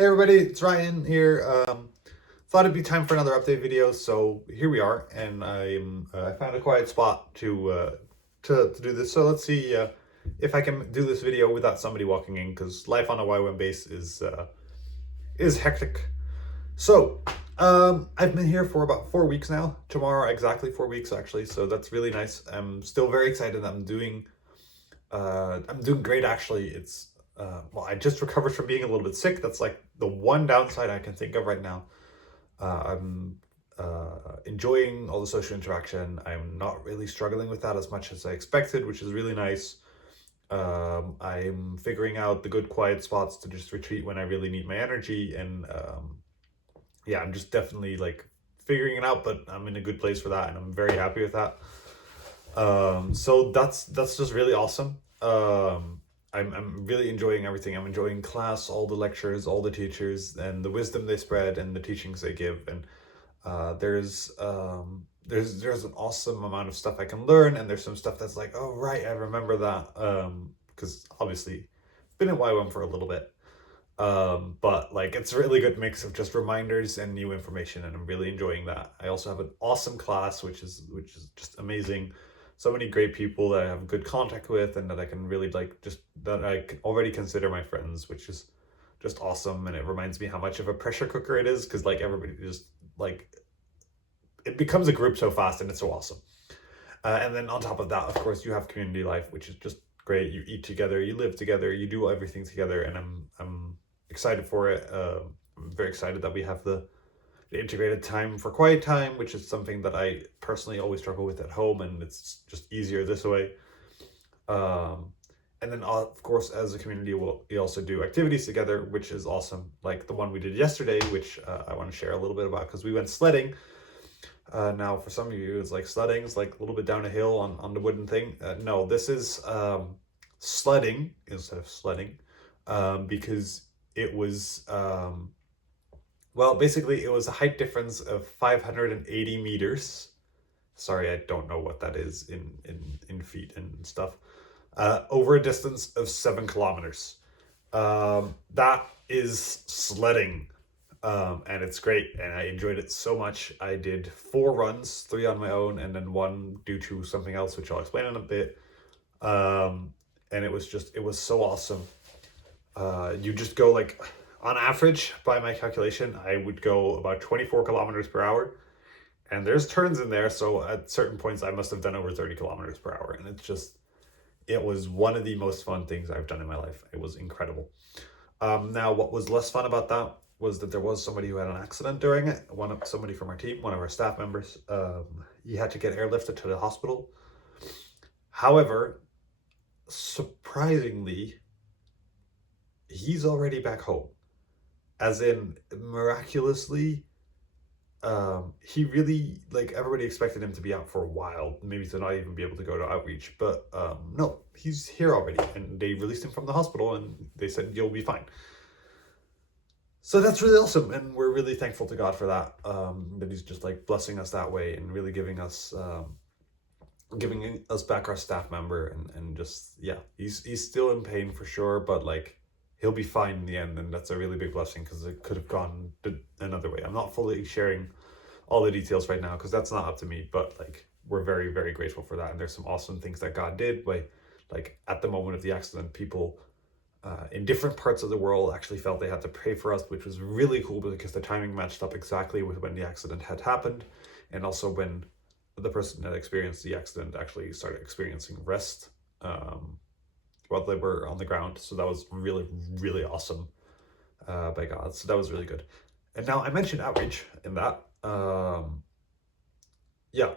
Hey everybody, it's Ryan here. Thought it'd be time for another update video, so here we are, and I found a quiet spot to do this. So let's see if I can do this video without somebody walking in, because life on a YWAM base is hectic. So I've been here for about 4 weeks now. Tomorrow exactly 4 weeks actually, so that's really nice. I'm still very excited. I'm doing great actually. Well, I just recovered from being a little bit sick. That's like the one downside I can think of right now. I'm enjoying all the social interaction. I'm not really struggling with that as much as I expected, which is really nice. I'm figuring out the good quiet spots to just retreat when I really need my energy, and yeah, I'm just definitely like figuring it out, but I'm in a good place for that, and I'm very happy with that. So that's just really awesome. I'm really enjoying everything. I'm enjoying class, all the lectures, all the teachers, and the wisdom they spread, and the teachings they give. And there's an awesome amount of stuff I can learn, and there's some stuff that's like, oh right, I remember that. Because obviously, been in YWAM for a little bit. But like it's a really good mix of just reminders and new information, and I'm really enjoying that. I also have an awesome class, which is just amazing. So many great people that I have good contact with, and that I can really like just that I can already consider my friends, which is just awesome. And it reminds me how much of a pressure cooker it is, because like everybody just like it becomes a group so fast, and it's so awesome. And then on top of that, of course, you have community life, which is just great. You eat together, you live together, you do everything together, and I'm excited for it. I'm very excited that we have the integrated time for quiet time, which is something that I personally always struggle with at home, and it's just easier this way. Um, and then of course, as a community, we also do activities together, which is awesome. Like the one we did yesterday, which I want to share a little bit about, because we went sledding. Now, for some of you, it's like sledding is like a little bit down a hill on the wooden thing. No, this is sledding instead of sledding, because it was well, basically, it was a height difference of 580 meters. Sorry, I don't know what that is in feet and stuff. Over a distance of 7 kilometers. That is sledding. And it's great, and I enjoyed it so much. I did 4 runs, 3 on my own, and then one due to something else, which I'll explain in a bit. And it was so awesome. You just go like, on average, by my calculation, I would go about 24 kilometers per hour. And there's turns in there, so at certain points I must have done over 30 kilometers per hour. And it was one of the most fun things I've done in my life. It was incredible. Now, what was less fun about that was that there was somebody who had an accident during it. Somebody from our team, one of our staff members, he had to get airlifted to the hospital. However, surprisingly, he's already back home. As in, miraculously, he really, like, everybody expected him to be out for a while, maybe to not even be able to go to outreach, but no, he's here already, and they released him from the hospital, and they said, you'll be fine. So that's really awesome, and we're really thankful to God for that, that he's just like blessing us that way, and really giving us back our staff member, and just, yeah, he's still in pain for sure, but like he'll be fine in the end, and that's a really big blessing, because it could have gone another way. I'm not fully sharing all the details right now, because that's not up to me, but like we're very, very grateful for that. And there's some awesome things that God did by, like, at the moment of the accident, people in different parts of the world actually felt they had to pray for us, which was really cool, because the timing matched up exactly with when the accident had happened, and also when the person that experienced the accident actually started experiencing rest while they were on the ground. So that was really, really awesome by God. So that was really good. And now I mentioned outreach in that. Yeah.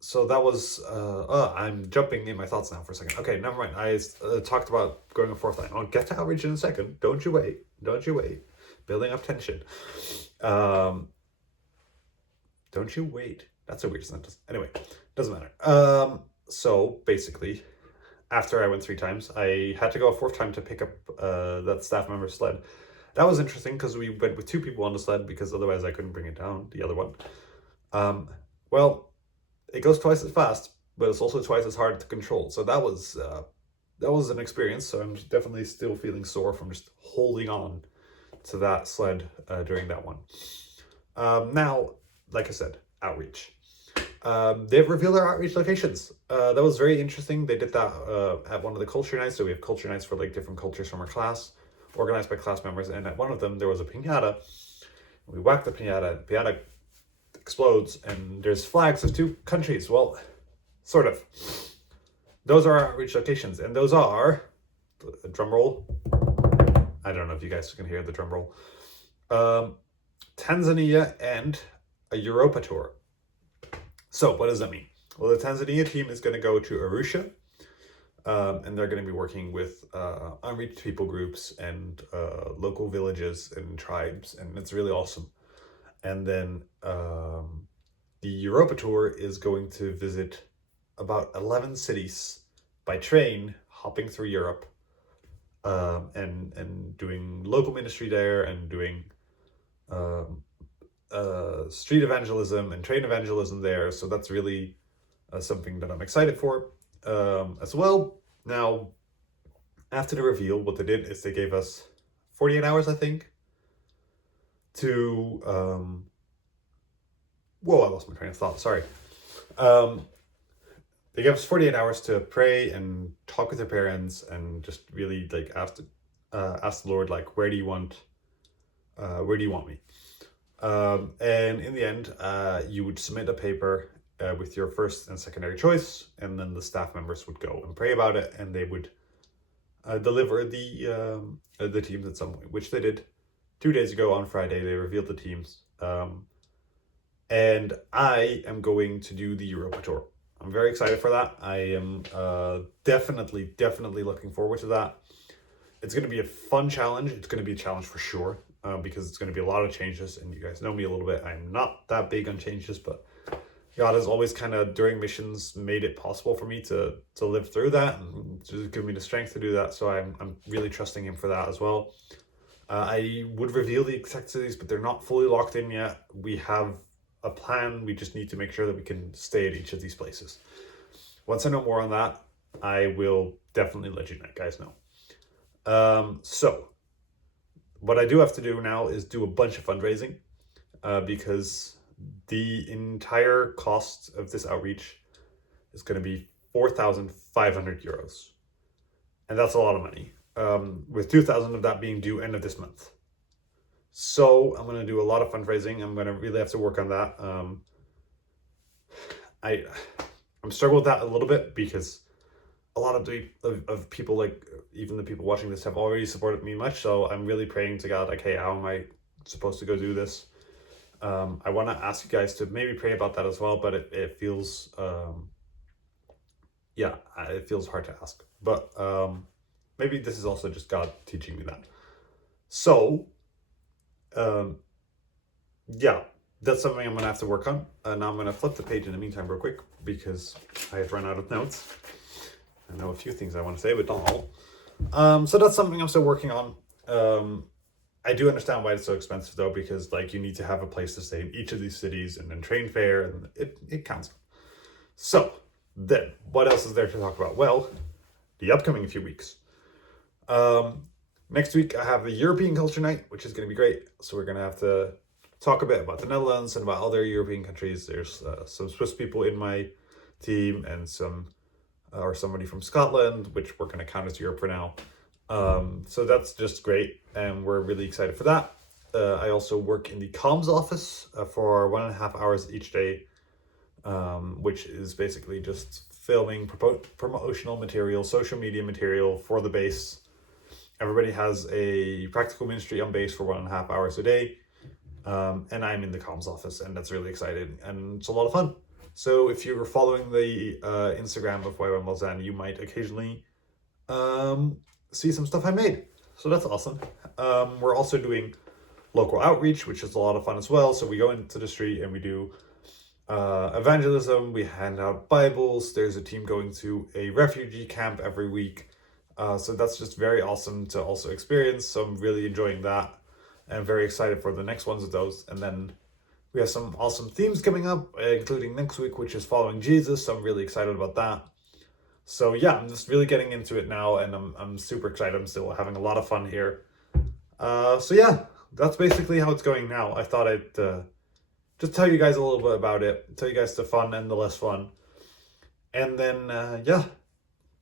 So that was, I'm jumping in my thoughts now for a second. Okay, never mind. I talked about going a fourth line. I'll get to outreach in a second. Don't you wait. Don't you wait. Building up tension. Don't you wait. That's a weird sentence. Anyway, doesn't matter. So basically, after I went 3 times, I had to go a fourth time to pick up that staff member's sled. That was interesting, because we went with 2 people on the sled, because otherwise I couldn't bring it down, the other one. Well, it goes twice as fast, but it's also twice as hard to control. So that was an experience. So I'm definitely still feeling sore from just holding on to that sled during that one. Now, like I said, outreach. They've revealed their outreach locations. That was very interesting. They did that at one of the culture nights. So we have culture nights for like different cultures from our class, organized by class members. And at one of them, there was a piñata. We whack the piñata, and the piñata explodes, and there's flags of two countries. Well, sort of. Those are our outreach locations, and those are, drum roll. I don't know if you guys can hear the drum roll. Tanzania and a Europa tour. So what does that mean? Well, the Tanzania team is going to go to Arusha, and they're going to be working with unreached people groups and local villages and tribes, and it's really awesome. And then the Europa tour is going to visit about 11 cities by train, hopping through Europe, and doing local ministry there, and doing street evangelism and train evangelism there. So that's really something that I'm excited for as well. Now, after the reveal, what they did is they gave us 48 hours, I think, to whoa, I lost my train of thought, sorry. They gave us 48 hours to pray and talk with their parents and just really like ask the Lord, like, where do you want me? And in the end, you would submit a paper with your first and secondary choice, and then the staff members would go and pray about it, and they would deliver the teams at some point, which they did 2 days ago on Friday. They revealed the teams, and I am going to do the Europa tour. I'm very excited for that. I am definitely looking forward to that. It's going to be a fun challenge. It's going to be a challenge for sure. Because it's going to be a lot of changes, and you guys know me a little bit. I'm not that big on changes, but God has always kind of during missions made it possible for me to live through that and to give me the strength to do that. So I'm really trusting Him for that as well. I would reveal the exact cities, but they're not fully locked in yet. We have a plan. We just need to make sure that we can stay at each of these places. Once I know more on that, I will definitely let you guys know. So what I do have to do now is do a bunch of fundraising because the entire cost of this outreach is going to be 4,500 euros. And that's a lot of money, with 2,000 of that being due end of this month. So I'm going to do a lot of fundraising. I'm going to really have to work on that. I'm struggling with that a little bit because a lot of people, like even the people watching this, have already supported me much. So I'm really praying to God, like, hey, how am I supposed to go do this? I want to ask you guys to maybe pray about that as well, but it feels, it feels hard to ask. But maybe this is also just God teaching me that. So, that's something I'm going to have to work on. Now I'm going to flip the page in the meantime real quick because I have run out of notes. I know a few things I want to say, but not all. So that's something I'm still working on. I do understand why it's so expensive though, because like you need to have a place to stay in each of these cities and then train fare, and it counts. So then what else is there to talk about? Well, the upcoming few weeks. Next week I have a European Culture Night, which is going to be great. So we're going to have to talk a bit about the Netherlands and about other European countries. There's some Swiss people in my team and somebody from Scotland, which we're going to count as Europe for now. So that's just great, and we're really excited for that. I also work in the comms office for 1.5 hours each day, which is basically just filming promotional material, social media material for the base. Everybody has a practical ministry on base for 1.5 hours a day, and I'm in the comms office, and that's really exciting, and it's a lot of fun. So if you're following the Instagram of YWAM Lausanne, you might occasionally see some stuff I made. So that's awesome. We're also doing local outreach, which is a lot of fun as well. So we go into the street and we do evangelism. We hand out Bibles. There's a team going to a refugee camp every week. So that's just very awesome to also experience. So I'm really enjoying that and very excited for the next ones of those. And then we have some awesome themes coming up, including next week, which is following Jesus. So I'm really excited about that. So yeah, I'm just really getting into it now, and I'm super excited. I'm still having a lot of fun here. So yeah, that's basically how it's going now. I thought I'd just tell you guys a little bit about it, tell you guys the fun and the less fun. And then, yeah,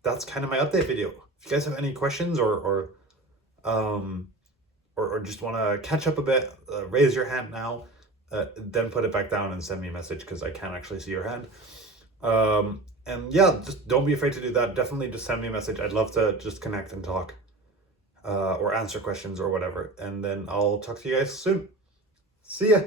that's kind of my update video. If you guys have any questions um, or just want to catch up a bit, raise your hand now, then put it back down and send me a message because I can't actually see your hand. And yeah, just don't be afraid to do that. Definitely just send me a message. I'd love to just connect and talk, or answer questions or whatever. And then I'll talk to you guys soon. See ya.